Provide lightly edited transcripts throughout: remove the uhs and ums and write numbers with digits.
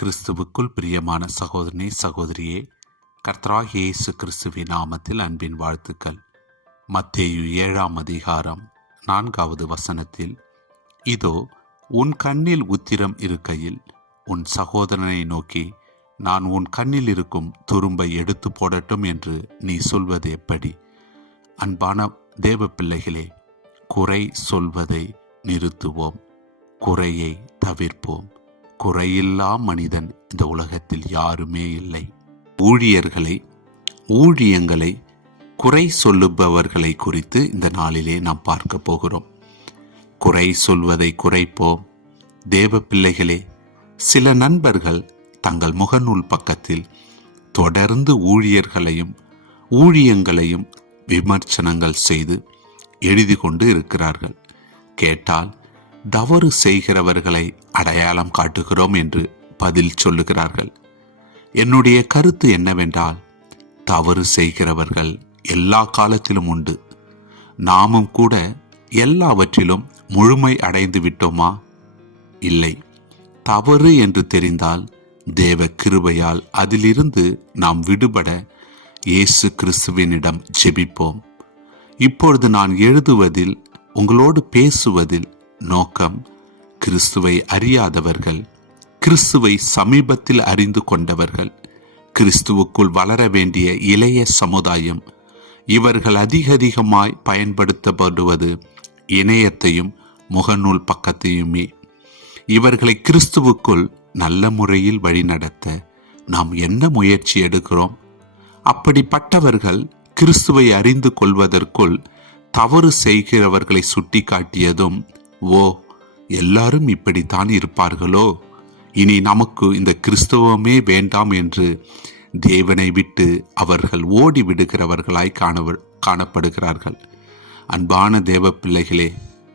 கிறிஸ்துவுக்குள் பிரியமான சகோதரனே சகோதரியே, கர்த்தராகிய இயேசு கிறிஸ்துவின் நாமத்தில் அன்பின் வாழ்த்துக்கள். மத்தேயு 7ஆம் அதிகாரம் 4வது வசனத்தில், இதோ உன் கண்ணில் உத்திரம் இருக்கையில் உன் சகோதரனை நோக்கி, நான் உன் கண்ணில் இருக்கும் துரும்பை எடுத்து போடட்டும் என்று நீ சொல்வது எப்படி? அன்பான தேவ பிள்ளைகளே, குறை சொல்வதை நிறுத்துவோம், குறையை தவிர்ப்போம். குறையில்லா மனிதன் இந்த உலகத்தில் யாருமே இல்லை. ஊழியங்களை குறை சொல்லுபவர்களை குறித்து இந்த நாளிலே நாம் பார்க்க போகிறோம். குறை சொல்வதை குறைப்போம். தேவ பிள்ளைகளே, சில நண்பர்கள் தங்கள் முகநூல் பக்கத்தில் தொடர்ந்து ஊழியங்களையும் விமர்சனங்கள் செய்து எழுதி கொண்டு இருக்கிறார்கள். கேட்டால் தவறு செய்கிறவர்களை அடையாளம் காட்டுகிறோம் என்று பதில் சொல்லுகிறார்கள். என்னுடைய கருத்து என்னவென்றால், தவறு செய்கிறவர்கள் எல்லா காலத்திலும் உண்டு. நாமும் கூட எல்லாவற்றிலும் முழுமை அடைந்து விட்டோமா? இல்லை. தவறு என்று தெரிந்தால் தேவ கிருபையால் அதிலிருந்து நாம் விடுபட இயேசு கிறிஸ்துவினிடம் ஜெபிப்போம். இப்பொழுது நான் எழுதுவதில், உங்களோடு பேசுவதில் நோக்கம், கிறிஸ்துவை அறியாதவர்கள், கிறிஸ்துவை சமீபத்தில் அறிந்து கொண்டவர்கள், கிறிஸ்துவுக்குள் வளர வேண்டிய இளைய சமுதாயம், இவர்கள் அதிகமாய் பயன்படுத்தப்படுவது இணையத்தையும் முகநூல் பக்கத்தையுமே. இவர்களை கிறிஸ்துவுக்குள் நல்ல முறையில் வழிநடத்த நாம் என்ன முயற்சி எடுக்கிறோம்? அப்படிப்பட்டவர்கள் கிறிஸ்துவை அறிந்து கொள்வதற்குள் தவறு செய்கிறவர்களை சுட்டி காட்டியதும், ஓ, எல்லாரும் இப்படித்தான் இருப்பார்களோ, இனி நமக்கு இந்த கிறிஸ்தவமே வேண்டாம் என்று தேவனை விட்டு அவர்கள் ஓடி விடுகிறவர்களாய் காணப்படுகிறார்கள். அன்பான தேவ பிள்ளைகளே,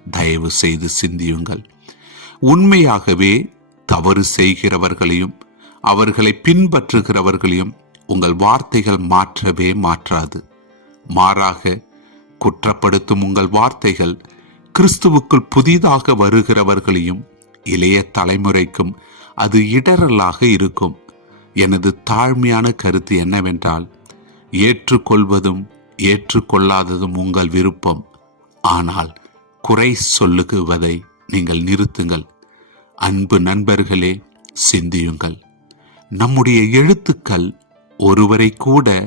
தயவு செய்து சிந்தியுங்கள். உண்மையாகவே தவறு செய்கிறவர்களையும் அவர்களை பின்பற்றுகிறவர்களையும் உங்கள் வார்த்தைகள் மாற்றவே மாற்றாது. மாறாக குற்றப்படுத்தும் உங்கள் வார்த்தைகள் கிறிஸ்துவுக்குள் புதிதாக வருகிறவர்களையும் இளைய தலைமுறைக்கும் அது இடரலாக இருக்கும். எனது தாழ்மையான கருத்து என்னவென்றால், ஏற்றுக்கொள்வதும் ஏற்றுக்கொள்ளாததும் உங்கள் விருப்பம். ஆனால் குறை சொல்லுவதை நீங்கள் நிறுத்துங்கள். அன்பு நண்பர்களே, சிந்தியுங்கள். நம்முடைய எழுத்துக்கள் ஒருவரை கூட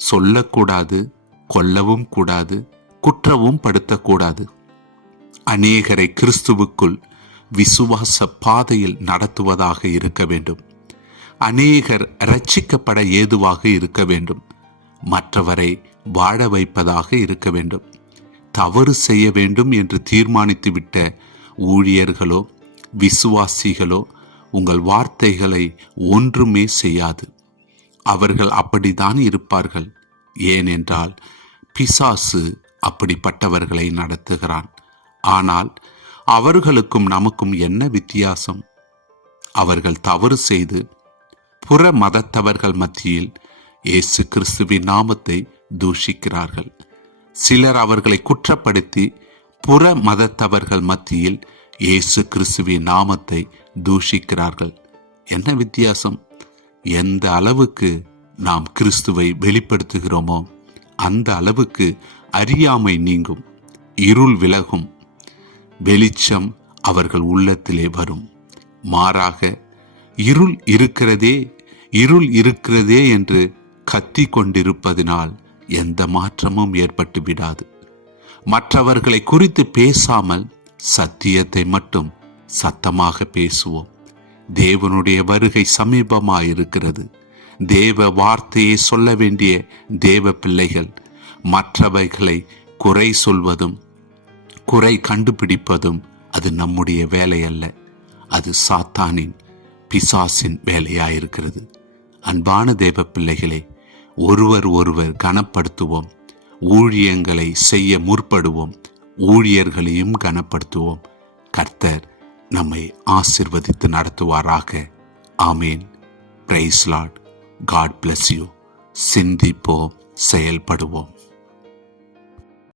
சொல்லக்கூடாது, கொல்லவும் கூடாது, குற்றவும் படுத்தக்கூடாது. அநேகரை கிறிஸ்துவுக்குள் விசுவாச பாதையில் நடத்துவதாக இருக்க வேண்டும். அநேகர் இரட்சிக்கப்பட ஏதுவாக இருக்க வேண்டும். மற்றவரை வாழ வைப்பதாக இருக்க வேண்டும். தவறு செய்ய வேண்டும் என்று தீர்மானித்துவிட்ட ஊழியர்களோ விசுவாசிகளோ உங்கள் வார்த்தைகளை ஒன்றுமே செய்யாது. அவர்கள் அப்படித்தான் இருப்பார்கள். ஏனென்றால் பிசாசு அப்படிப்பட்டவர்களை நடத்துகிறான். ஆனால் அவர்களுக்கும் நமக்கும் என்ன வித்தியாசம்? அவர்கள் தவறு செய்து புற மதத்தவர்கள் மத்தியில் இயேசு கிறிஸ்துவின் நாமத்தை தூஷிக்கிறார்கள். சிலர் அவர்களை குற்றப்படுத்தி புற மதத்தவர்கள் மத்தியில் இயேசு கிறிஸ்துவின் நாமத்தை தூஷிக்கிறார்கள். என்ன வித்தியாசம்? எந்த அளவுக்கு நாம் கிறிஸ்துவை வெளிப்படுத்துகிறோமோ அந்த அளவுக்கு அறியாமை நீங்கும், இருள் விலகும், வெளிச்சம் அவர்கள் உள்ளத்திலே வரும். மாறாக இருள் இருக்கிறதே என்று கத்தி கொண்டிருப்பதினால் எந்த மாற்றமும் ஏற்பட்டு விடாது. மற்றவர்களை குறித்து பேசாமல் சத்தியத்தை மட்டும் சத்தமாக பேசுவோம். தேவனுடைய வருகை சமீபமாயிருக்கிறது. தேவ வார்த்தையை சொல்ல வேண்டிய தேவ பிள்ளைகள் மற்றவைகளை குறை சொல்வதும் குறை கண்டுபிடிப்பதும் அது நம்முடைய வேலை அல்ல. அது சாத்தானின், பிசாசின் வேலையாயிருக்கிறது. அன்பான தேவ பிள்ளைகளே, ஒருவர் கனப்படுத்துவோம். ஊழியங்களை செய்ய முற்படுவோம். ஊழியர்களையும் கனப்படுத்துவோம். கர்த்தர் நம்மை ஆசீர்வதித்து நடத்துவாராக. ஆமேன். Praise Lord. God bless you. சிந்திப்போம், செயல்படுவோம்.